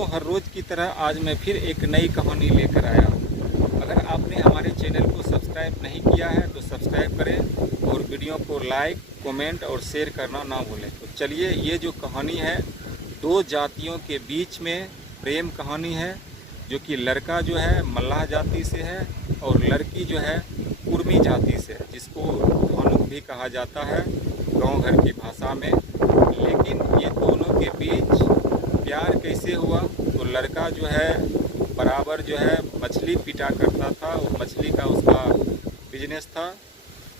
दोस्तों, हर रोज़ की तरह आज मैं फिर एक नई कहानी लेकर आया हूँ। अगर आपने हमारे चैनल को सब्सक्राइब नहीं किया है तो सब्सक्राइब करें और वीडियो को लाइक, कमेंट और शेयर करना ना भूलें। तो चलिए, ये जो कहानी है दो जातियों के बीच में प्रेम कहानी है, जो कि लड़का जो है मल्लाह जाति से है और लड़की जो है कुर्मी जाति से है, जिसको धानुक भी कहा जाता है गांव घर की भाषा में। लेकिन ये दोनों के बीच प्यार कैसे हुआ? तो लड़का जो है बराबर जो है मछली पीटा करता था और मछली का उसका बिजनेस था,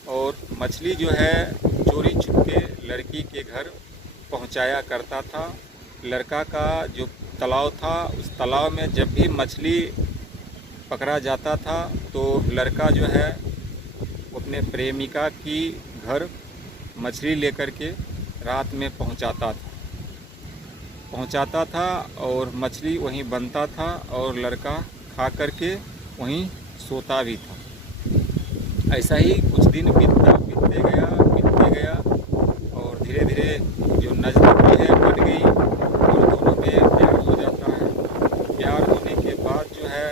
और मछली जो है चोरी छुपके लड़की के घर पहुंचाया करता था। लड़का का जो तालाब था, उस तालाब में जब भी मछली पकड़ा जाता था तो लड़का जो है अपने प्रेमिका की घर मछली लेकर के रात में पहुंचाता था और मछली वहीं बनता था और लड़का खा करके वहीं सोता भी था। ऐसा ही कुछ दिन बीतते गया और धीरे धीरे जो नज़दीकी है बढ़ गई और दोनों में प्यार हो जाता है। प्यार होने के बाद जो है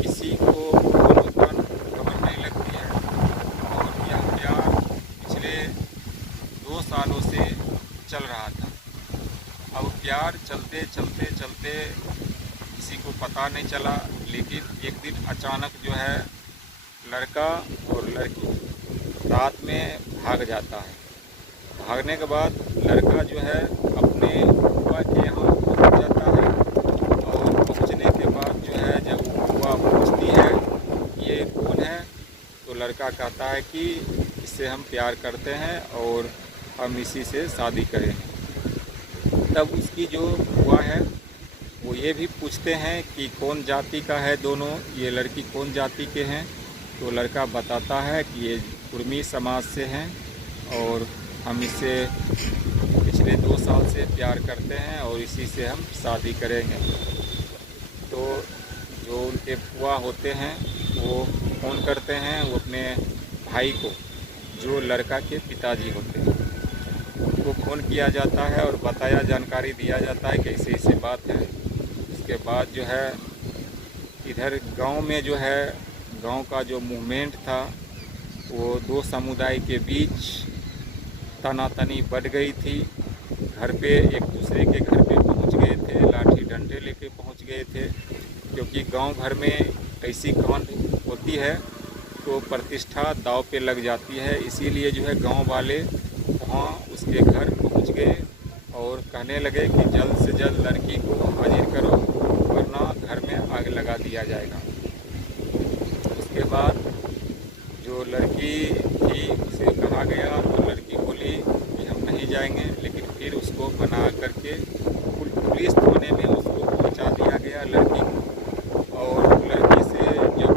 किसी को खबर नहीं लगती है, और यह प्यार पिछले 2 सालों से चल रहा था। अब प्यार चलते किसी को पता नहीं चला, लेकिन एक दिन अचानक जो है लड़का और लड़की रात में भाग जाता है। भागने के बाद लड़का जो है अपने बुआ के यहाँ पहुँच जाता है, और पहुँचने के बाद जो है जब बुआ पूछती है ये कौन है, तो लड़का कहता है कि इससे हम प्यार करते हैं और हम इसी से शादी करेंगे। तब उसकी जो बुआ है वो ये भी पूछते हैं कि कौन जाति का है दोनों, ये लड़की कौन जाति के हैं। तो लड़का बताता है कि ये कुर्मी समाज से हैं और हम इससे पिछले 2 साल से प्यार करते हैं और इसी से हम शादी करेंगे। तो जो उनके बुआ होते हैं वो फ़ोन करते हैं वो अपने भाई को, जो लड़का के पिताजी होते हैं, उनको फ़ोन किया जाता है और जानकारी दिया जाता है कि ऐसे बात है। उसके बाद जो है इधर गांव में जो है गांव का जो मूवमेंट था वो 2 समुदाय के बीच तनातनी बढ़ गई थी। घर पे एक दूसरे के घर पे पहुंच गए थे, लाठी डंडे लेके पहुंच गए थे, क्योंकि गांव भर में ऐसी कांड होती है तो प्रतिष्ठा दांव पे लग जाती है। इसीलिए जो है गांव वाले वहाँ उसके घर पहुँच गए और कहने लगे कि जल्द से जल्द लड़की को हाजिर करो, वरना घर में आग लगा दिया जाएगा। उसके बाद जो लड़की थी उसे कहा गया तो लड़की बोली कि हम नहीं जाएंगे, लेकिन फिर उसको बना करके पुलिस थाने में उसको पहुंचा दिया गया लड़की को। और लड़की से जब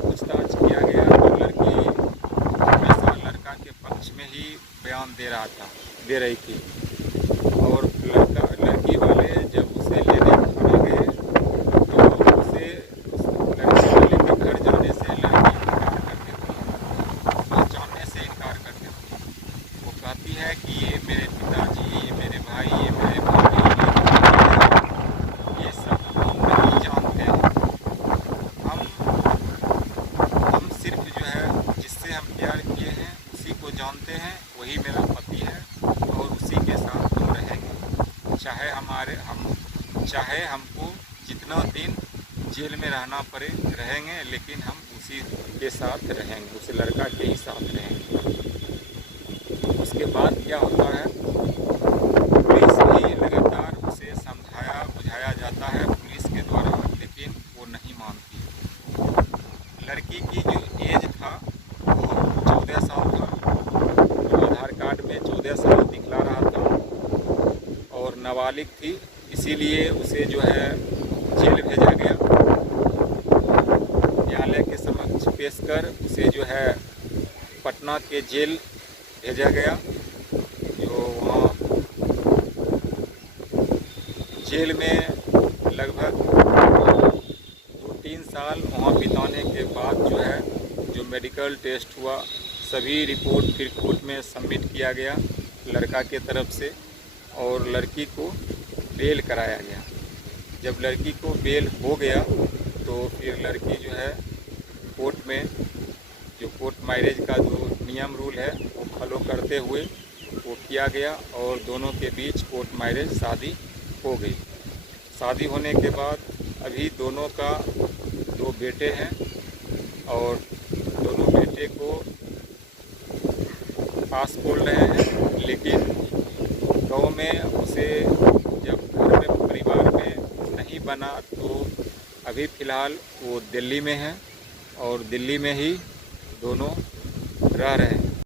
पूछताछ किया गया तो लड़की हमेशा लड़का के पक्ष में ही बयान दे रही थी, और लड़की वाले जब उसे लेने थाने गए तो उसे लड़की वाले के घर जाने से लड़की इनकार कर देती है, पहचानने से इनकार कर देती है। वो कहती है कि ये मेरे पिताजी, ये मेरे भाई, ये मेरे भाभी, ये सब हम नहीं जानते हैं। हम सिर्फ जो है जिससे हम प्यार किए हैं उसी को जानते हैं, वही मेरा पति है और उसी के साथ हम रहेंगे। चाहे हमको जितना दिन जेल में रहना पड़े रहेंगे, लेकिन हम उसी के साथ रहेंगे, उस लड़का के ही साथ रहेंगे। उसके बाद क्या होता है, पुलिस भी लगातार उसे समझाया बुझाया जाता है पुलिस के द्वारा, लेकिन वो नहीं मानती। लड़की की जो एज था वो 14 साल था, आधार कार्ड में 14 साल दिखला रहा था और नाबालिग थी, इसीलिए उसे जो है जेल भेजा गया। न्यायालय के समक्ष पेश कर उसे जो है पटना के जेल भेजा गया। जो वहाँ जेल में लगभग 2-3 साल वहाँ बिताने के बाद जो है जो मेडिकल टेस्ट हुआ, सभी रिपोर्ट फिर कोर्ट में सबमिट किया गया लड़का के तरफ से, और लड़की को बेल कराया गया। जब लड़की को बेल हो गया तो फिर लड़की जो है कोर्ट में, जो कोर्ट मैरिज का जो नियम रूल है वो फॉलो करते हुए वो किया गया और दोनों के बीच कोर्ट मैरिज शादी हो गई। शादी होने के बाद अभी दोनों का 2 बेटे हैं और दोनों बेटे को पास बोल रहे हैं, लेकिन गाँव में उसे जब घर में परिवार में नहीं बना तो अभी फ़िलहाल वो दिल्ली में है और दिल्ली में ही दोनों रह रहे हैं।